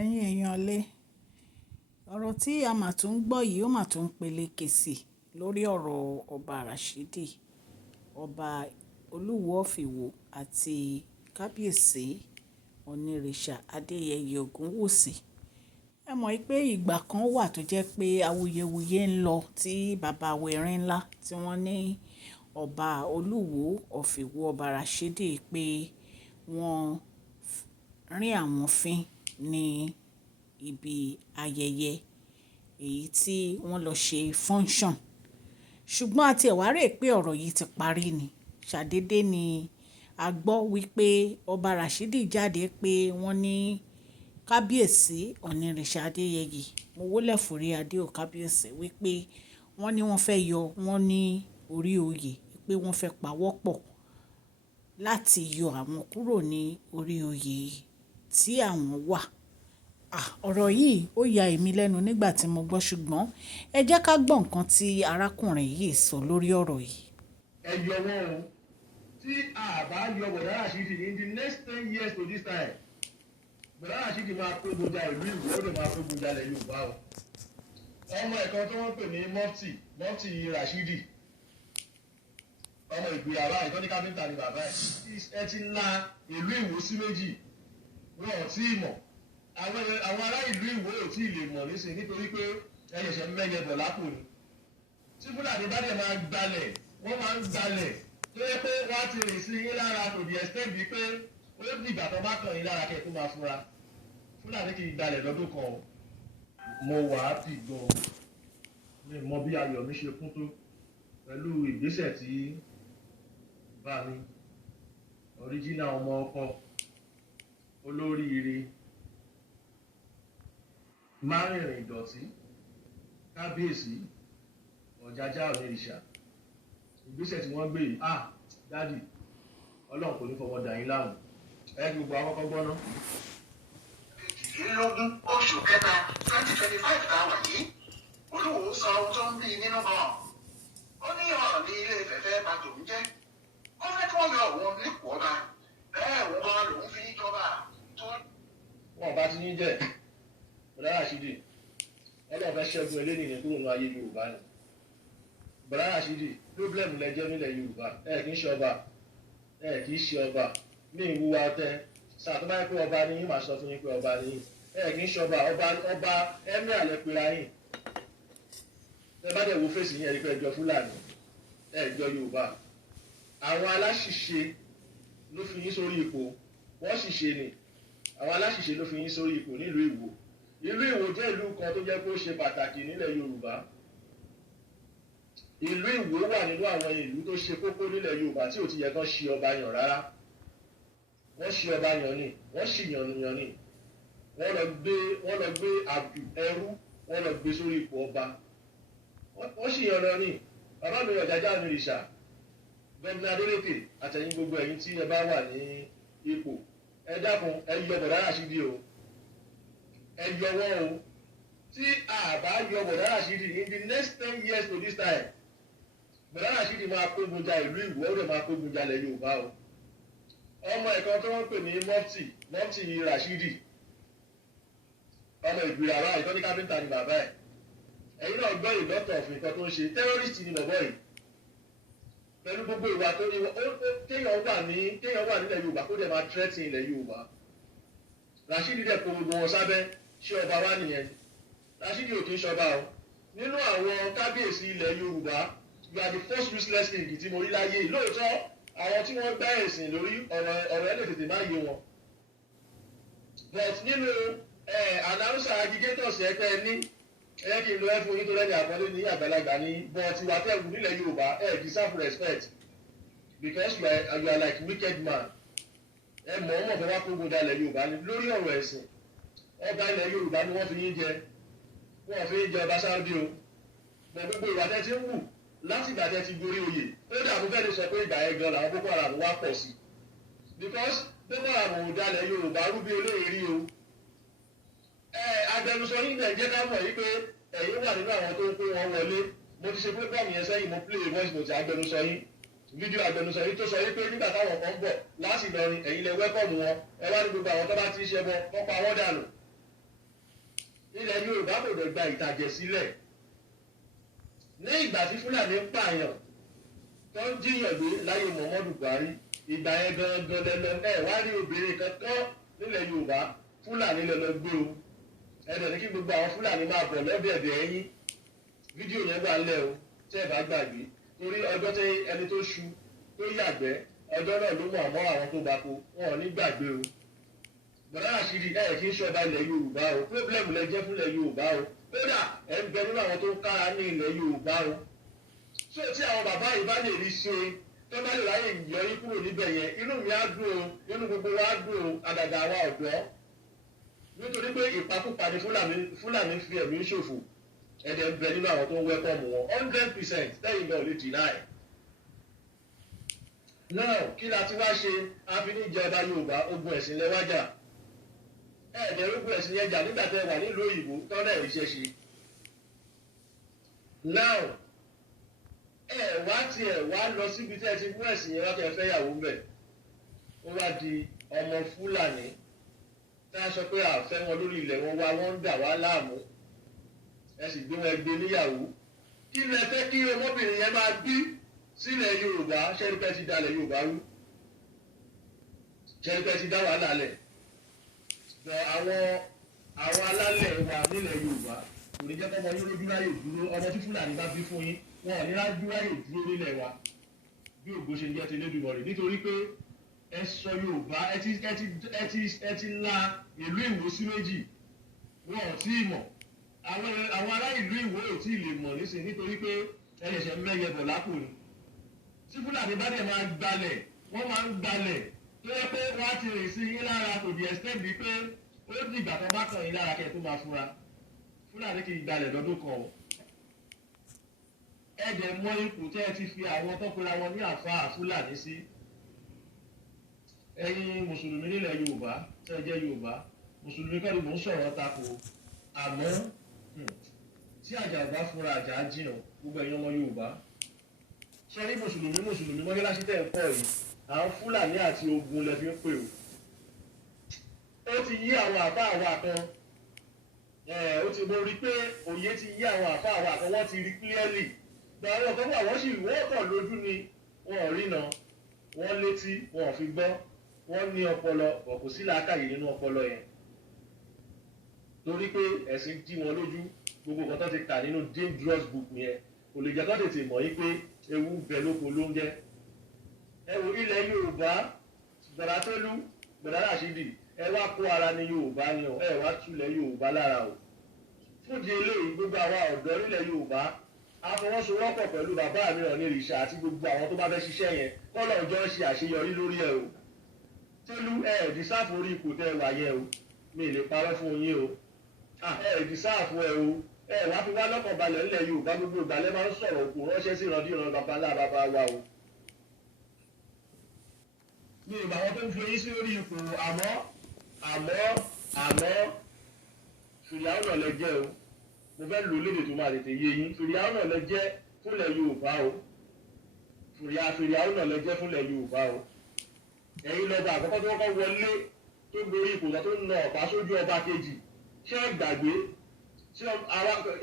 Ẹ̀yin èèyàn lé ọ̀rọ̀ tí a mà tún ń gbọ́ yìí ó mà tún ń peléke sí lórí ọ̀rọ̀ ọba Rashidi ọba Olúwo of Ìwó àti kábíyèsí onírìṣà Adéyẹyè Ògúnwùsì. Ẹ mọ̀ pé ìgbà kan wà tó jẹ́ pé awuyewuye ń lọ tí bàbá Erin ńlá tí wọ́n ní ọba Olúwo of Ìwó ọba Rashidi pé wọ́n rín àwọn fín ní ibi ayẹyẹ èyí tí wọ́n lọ ṣe function. Ṣùgbọ́n a ti ẹ̀ wá rè pé ọ̀rọ̀ yìí ti parí ni. Ṣàdédé ni a gbọ́ wípé ọba Rashidi jáde pé wọ́n ní kábíyèsí onírìṣà Adéyẹyè mo wólẹ̀ forí adé ò kábíyèsí wípé wọ́n ní wọ́n fẹ́ yọ wọ́n ní orí oyè pé wọ́n fẹ́ pawọ́pọ̀ láti yọ àwọn kúrò ní orí oyè tí àwọn wà. Ọ̀rọ̀ yìí ó ya èmi lẹ́nu nígbà tí mo gbọ́ ṣùgbọ́n ẹ jẹ́ ká gbọ́ nǹkan tí arákùnrin yìí sọ lórí ọ̀rọ̀ yìí. Ẹ yọ wọn o tí a bá yọ bọ̀dá Rashidi in the next 10 years to this time bọ̀dá Rashidi máa kó gbogbo ìlú Ìwó ó lè máa kó gbogbo ilẹ̀ Yorùbá o. Ọmọ ẹ̀kan tí wọ́n pè ní mọ́tì Rashidi ọmọ ìgbéyàwó àìtọ́ ní káfíńtà ni bàbá ẹ ti la ìlú Ìwó sí méjì wọn ò tí ì mọ̀ àwọn ará ìlú Ìwó ò tí ì lè mọ̀ nísìnyí nítorí pé ẹyẹsẹ̀ mẹ́yẹ bọ̀ lápò ni tí Fúlàní bá dẹ̀ máa gbalẹ̀ wọ́n máa ń gbalẹ̀ tó yẹ pé wọ́n á ti rìn sí yín lára to the extent bíi pé ó ní ìgbà tó bá kàn yín lára kẹ́ tó máa fura Fúlàní kì í gbalẹ̀ lọ́dún kan o. Mo wà á bì gan mi mọ bí ayọ̀ mi ṣe kún tó pẹ̀lú ìgbésẹ̀ tí bá mi ọ̀ríjínà ọmọ ọkọ olóríire márìnrìn ìdọ̀tí kábíyèsí ọ̀jájá onírìṣà ìgbésẹ̀ tí wọ́n gbé yìí dádì ọlọ́run kò ní fọwọ́ dà yín láàmú gbogbo akọ́kọ́ gbọ́ná. Kejìlélógún oṣù kẹta 2025 táwọn yìí Olúwo sọ ohun tó ń bí nínú gan. Ó ní ọ̀rọ̀ ní ilé ìfẹ́fẹ́ bá tòun jẹ́. Ó fẹ́ kí wọ́n yọ òun nípò ọba bẹ́ẹ̀ òun gan lòun fi jọba tó. Wọ́n bá ti ní jẹ́ bọ̀dá Rashidi ọlọ́run fẹ́ ṣẹ́gun eléyìí kúrò ní ayé Yorùbá ni. Bọ̀dá Rashidi pírọ́blẹ́mù lẹ́jọ́ nílẹ̀ Yorùbá kì í ṣe ọba kì í ṣe ọba ní ìwúwa tẹ sàtúbá yín pé ọba ni yín máa sọ fún yín pé ọba ni yín kì í ṣe ọba ẹ̀mí àlẹ́ pera yín ẹ bá dẹ̀ wo fèsì yín ẹ̀rí pé ẹjọ́ Fúlàní ẹjọ́ Yorùbá àwọn aláṣìṣe ló fi yín sórí ipò wọ́n ṣìṣe ni àwọn aláṣìṣe ló fi yín sórí ipò nílùú Ìwó ìlú Ìwó jẹ́ ìlú kan tó jẹ́ pé ó ṣe pàtàkì nílẹ̀ Yorùbá ìlú Ìwó wà nínú àwọn ìlú tó ṣe kókó nílẹ̀ Yorùbá tí ò ti yẹ kán ṣe ọba yàn rárá wọ́n ṣe ọba yàn ni wọ́n ṣì yàn ni wọ́n lọ gbé ẹrú wọ́n lọ gbé sórí ipò ọba wọ́n ṣì yàn ni bàbá mi Ọ̀jájá onírìṣà gómìnà Adélékè àtẹ̀yìn gbogbo ẹ̀yin tí ẹ bá wà ní ipò ẹ dákun ẹ yọ bọ̀dá Rashidi o ẹ yọ wọ́n o tí a bá yọ bọ̀dá Rashidi in the next 10 years to this time bọ̀dá Rashidi máa kógun ja ìlú Ìwó ó dẹ̀ máa kógun ja ilẹ̀ Yorùbá o. Ọmọ ẹ̀kan tó wọ́n pè ní mọ́tì Rashidi ọmọ ìgbéyàwó àìtọ́ ní káfíńtà ni bàbá ẹ̀ ẹ̀yin náà gbọ́ ìlọ́tọ̀ ọ̀fìn kan tó ń ṣe tẹ́rọ́rìstì ni bọ̀bọ́ yìí pẹ̀lú gbogbo ìwà tó ní kéèyàn wà nílẹ̀ Yorùbá kó dẹ̀ máa tírẹ́tì ilẹ̀ Yorùbá Rashidi dẹ̀ kó gbogbo wọn sábẹ́ ṣé ọba wa nìyẹn Rashidi ò kí ń ṣọba o nínú àwọn kábíyèsí ilẹ̀ Yorùbá you are the first useless king tí mo rí láyé lóòótọ́ àwọn tí wọ́n gbá ẹ̀sìn lórí ọ̀rọ̀ ẹ̀ lè tètè má yé wọn but nínú announcer agigators ẹ̀pẹ́ ní kí n lo ẹ fún yín tó lẹ́yìn àpọ́nlé ní àgbàlagbà ní but ìwà tẹ̀wù nílẹ̀ Yorùbá deserve respect because you are like wicked man mọ̀ ọ́n mọ̀ bẹ́ẹ̀ wá kó gbọdọ̀ ilẹ̀ Yorùbá ní lórí ọ̀rọ̀ ẹ̀sìn ọba ilẹ̀ Yorùbá ni wọ́n fi yín jẹ ọba Sáúdí o bẹ́ẹ̀ gbogbo ìwà tẹ́ ti ń wù láti ìgbà tẹ́ ti gorí oyè ó dàbí fẹ́ẹ́ lè sọ pé ìgbà yẹn gan làwọn Boko Haram wá pọ̀ sí because Boko Haram ò dalẹ̀ Yorùbá rúbí olóyèrí o agbẹnusọ yín náà jẹ́ ká mọ̀ yí pé ẹ̀yin wà nínú àwọn tó ń pé wọn wọlé mo ti ṣe program yẹn sẹ́yìn mo play voice note agbẹnusọ yín fídíò agbẹnusọ yín tó sọ yí pé nígbà táwọn kan ń bọ̀ láti Ìlọrin ẹ̀yin lẹ wẹ́kọ̀mù wọn ẹ wá ní gbogbo àwọn tó bá ti ń ṣe bọ wọ́n pa wọ́n dànù ilẹ̀ Yorùbá kò dẹ̀ gba ìtàjẹ̀ sílẹ̀. Ní ìgbà tí Fúlàní ń pààyàn tó ń jíyàn gbé láyé Muhammadu Buhari, ìgbà yẹn gangan lẹ́lọ ẹ̀ wá rí obìnrin kankan nílẹ̀ Yorùbá Fúlàní lẹ́lọ gbé o. Ẹ̀dẹ̀ ní kí gbogbo àwọn Fúlàní máa bọ̀ lọ́dẹ̀ẹ̀dẹ̀ ẹ̀yìn. Fídíò yẹn wà ńlẹ̀ o, tẹ́ ẹ bá gbàgbé. Torí ọjọ́ tí ẹni tó ṣu tó yàgbẹ́, ọjọ́ náà ló mọ̀ mọ́ àwọn tó bá kó, wọn ò ní gbàgbé o. Bọ̀dá Ràṣídì ẹ̀ kì í ṣọba ilẹ̀ Yorùbá o, pírọ́blẹ́mù lẹ jẹ́ fún ilẹ̀ Yorùbá o. Kódà ẹ̀ ń bẹ nínú àwọn tó ń kára ní ilẹ̀ Yorùbá o. So tí àwọn bàbá yìí bá lè rí ṣe tó bá lè ráyè yọrí kúrò níbẹ̀ yẹn, inú mi á dùn o, inú gbogbo wa á dùn o, àdàgà àwa ọ̀dọ́. Nítorí pé ìpakúpa ni Fúlàní fi ẹ̀mí ṣòfò, ẹ̀dẹ̀ ń bẹ nínú àwọn tó ń wẹ́kọ̀mù wọn 100% lẹ́yìn náà lè deny. Náà kí la ti wá ṣe àfiníjọba Yorùbá ogun ẹ̀sìn lẹ́wájà. Ẹ̀ẹ́dẹ̀ ogun ẹ̀sìn yẹn jà nígbà tẹ́ wà nílùú òyìnbó tọ́lẹ̀ ìṣẹ́ ṣe. Now wá tiẹ̀ wá lọ síbi tí ẹ ti mú ẹ̀sìn yẹn wá kẹ́ fẹ́ yàwó mbẹ̀. Ó wá di ọmọ Fúlàní tá a sọ pé àfẹ́ wọn lórí ilẹ̀ wọn wá wọ́n ń dà wá láàmú. Ẹ sì gbé wọn gbé níyàwó. Kí lẹ fẹ́ kí ọmọbìnrin yẹn máa bí sílẹ̀ Yorùbá? Ṣẹ́ríkẹ́ ti dalẹ̀ Yorùbá rú. Ṣẹ́ríkẹ́ ti dá wàhálà lẹ̀. Àwọn alálẹ̀ wa nílẹ̀ Yorùbá kò ní jẹ́ kọ́mọ yín lójú ráyè dúró. Ọmọ tí Fúlàní bá bí fún yín wọn ò ní rájú ráyè dúró nílẹ̀ wa bí ògbó ṣe jẹ́ ti Elédùmarè, nítorí pé ẹ sọ Yorùbá ẹ ti la ìlú Ìwó sí méjì. Wọn ò tí ì mọ̀. Àwọn ará ìlú Ìwó ò tí ì lè mọ̀ nísìnyí nítorí pé ẹ ṣẹ̀ṣẹ̀ mẹ́yẹ bọ̀ lápò ni. Tí Fúlàní bá dẹ̀ máa gbalẹ̀, wọ́n máa ń gbalẹ̀ tó yẹ pé wọ́n á ti rìn sí yín lára kò di extent bíi pé ó di ìgbà kan bá kàn yín lára kẹ́ tó máa fura. Fúlàní kì í gbalẹ̀ lọ́dún kan o. Ẹ̀dẹ̀ mọ ipò tẹ́ ẹ ti fi àwọn tọ́kùnra wọn ní àfáà Fúlàní sí. Ẹ̀yin mùsùlùmí nílẹ̀ Yorùbá tẹ́ ẹ jẹ́ Yorùbá, mùsùlùmí kọ́ ni mò ń sọ̀rọ̀ tako. Àmọ́ tí àjà bá fúnra àjà á jìnà, gbogbo ẹ̀yin ọmọ Yorùbá. Ṣé rí mùsùlùmí mọ́gíláṣí tẹ̀ ń kọ́ yìí, àwọn Fúlàní àti ogun lẹ fi ń pè o. Ó ti yí àwọn àbá àwa kan. Mo rí pé òye ti yí àwọn àbá àwa kan, wọ́n ti rí clearly. Àwọn ọ̀kan bọ̀ wọ́n sì wọ́n kàn lójú ni wọn ò rína, wọ́n létí wọn ò fi gbọ́, wọ́n ní ọpọlọ bọ̀ kò sí làákàyè nínú ọpọlọ yẹn. Torí pé ẹ̀sìn dí wọn lójú, gbogbo nǹkan tó ti kà nínú dangerous book yẹn kò lè jẹ́ kó tètè mọ̀ yín pé ewu bẹ lóko ló ń jẹ́. Ẹ wo ilẹ̀ Yorùbá, Bọ̀dá Tólú, Bọ̀dá Ràṣídì, ẹ wá kó ara ní Yorùbá ni o, ẹ wá túlẹ̀ Yorùbá lára o. Fún di eléyìí gbogbo àwa ọ̀dọ́ nílẹ̀ Yorùbá afọwọ́sowọ́pọ̀ pẹ̀lú bàbá mi Ọọ̀ni ìrìṣà àti gbogbo àwọn tó bá fẹ́ ṣiṣẹ́ yẹn kọ́lọ̀ ọjọ́ ṣe àṣeyọrí lórí ẹ̀ o. Tólú dìsáàfù orí ipò tẹ́ wà yẹn o, mi lè parọ́ fún yín o. Dìsáàfù ẹ o, wá fi wá lọ́kàn balẹ̀ ńlẹ̀ Yorùbá gbogbo ìgbàlẹ̀ máa ń sọ̀rọ̀ òkú ránṣẹ́ sí ìrandíran babalá bàbá wa o. Mi ò bá wọn tó ń fi yín sí orí ipò àmọ́ fìyàwó náà lẹ jẹ́ o. Mo fẹ́ lò lédè tó máa tètè yé yín. Fìyàwó náà lẹ jẹ́ fúnlẹ̀ Yorùbá o. Fìyàwó náà lẹ jẹ́ fúnlẹ̀ Yorùbá o. Ẹ̀yin lọ́ba àkọ́kọ́ tó kọ́kọ́ wọlé tó gborí ipò tó na ọ̀pá sójú ọba kejì. Ṣé ẹ gbàgbé? Ṣé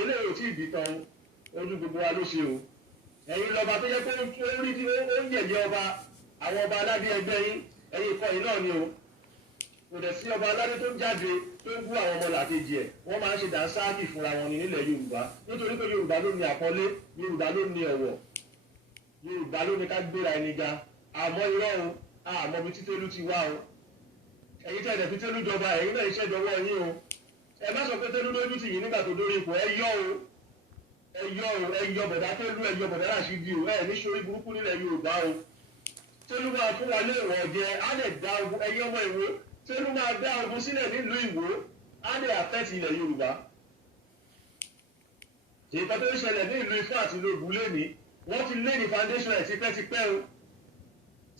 eléyìí ò tí ì bí tán ojú gbogbo wa ló ṣe o. Ẹ̀yin lọ́ba tó yẹ pé ó rí tí ó ń yẹ̀yẹ́ ọba àwọn ọba aládé ẹgbẹ́ yín, ẹ̀yin ìkọyìn náà ni o. Kò dẹ̀ sí ọba aládé tó ń jáde tó ń bú àwọn ọmọ làkejì ẹ̀, wọ́n máa ń ṣe dànsáàkì fúnra wọn ní nílẹ̀ Yorùbá nítorí pé Yorùbá ló ní àpọ́nlé, Yorùbá ló ní ọ̀wọ̀, Yorùbá ló ní ká gbéra ẹni ga. Àmọ́ irọ́ o, àmọ́ bí Títélú ti wá o. Ẹ̀yin tí ẹ̀dẹ̀ fi Télú jọba, ẹ̀yin náà iṣẹ́ dọwọ́ yín o. Ẹ má sọ pé Télú lójú tì yín nígbà tó dórí ipò, ẹ yọ Bọ̀dá Télú, ẹ yọ Bọ̀dá Ràṣídì o, ẹ ní sórí burúkú nílẹ̀ Yorùbá o. Télú máa fún wa lé ìwọ̀n jẹ, á lè dá ogun ẹ̀yin ọmọ Ìwó. Télú máa dá ogun sílẹ̀ nílùú Ìwó, á lè àfẹ́tì ilẹ̀ Yorùbá. Ìkan tó ń ṣẹlẹ̀ ní ìlú Ifá àti ìlú Ògùn lẹ́ni, wọ́n ti lé ní foundation ẹ̀ tipẹ́tipẹ́ o.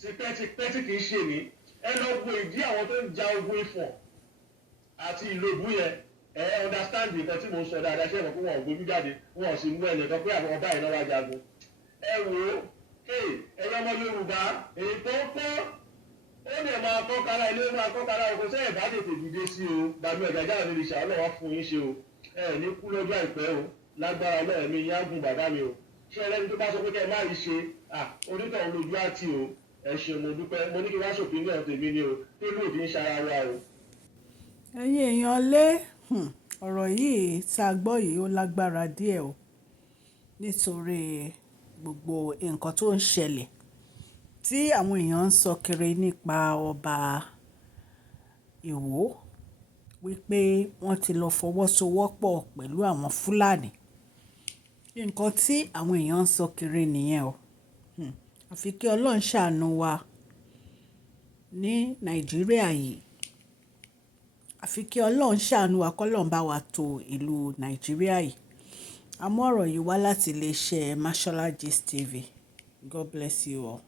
Tipẹ́tipẹ́ tí kìí ṣe ní. Ẹ lọ wo ìdí àwọn tó ń ja ogun Ifọ̀ àti ìlú Ògùn yẹn. Understand nǹkan tí mò ń sọ dáadáa ṣé ìmọ̀ pé wọn ò gbójú jáde, wọn ò sì mú ẹnìkan pé àwọn ọba ìnáwó ajagun. Ẹ wò ó, ẹ̀yin ọmọ Yorùbá, èyí tó ń pọ́ ó lè máa kọ́ kára ilé máa kọ́ kára oko sẹ́yìn bá tètè dìde sí o. Bàbá ẹ̀gá jáde lè ṣàlọ́ wá fún yín ṣe o. ẹ ní kú lọ́jọ́ àìpẹ́ o lágbára náà mi yá gùn bàbá mi o ṣé ẹlẹ́ni tó bá sọ pé kẹ́ ẹ má rí ṣe onítọ̀hún lójú àti o ẹ ṣe mo dúpẹ́ mo ní kí wá ṣòfin ní ọ̀tẹ̀ mi ni o tó lóòdì ń ṣara wa o. ẹ̀yin èèyàn lé ọ̀rọ̀ yìí tá a gbọ́ yìí ó lágbára díẹ̀ o nítorí gbogbo nǹkan tó ń ṣẹlẹ̀ tí àwọn èèyàn ń sọ kiri nípa ọba Ìwó wípé wọ́n ti lọ fọwọ́sowọ́pọ̀ pẹ̀lú àwọn Fúlàní nǹkan tí àwọn èèyàn ń sọ kiri nìyẹn o àfi kí Ọlọ́run ṣàánú wa ní Nàìjíríà yìí àfi kí Ọlọ́run ṣàánú wa kọ́lọ́run bá wa tò ìlú Nàìjíríà yìí àmọ́ ọ̀rọ̀ yìí wá láti iléeṣẹ́ Mashola Gist TV. God bless you all.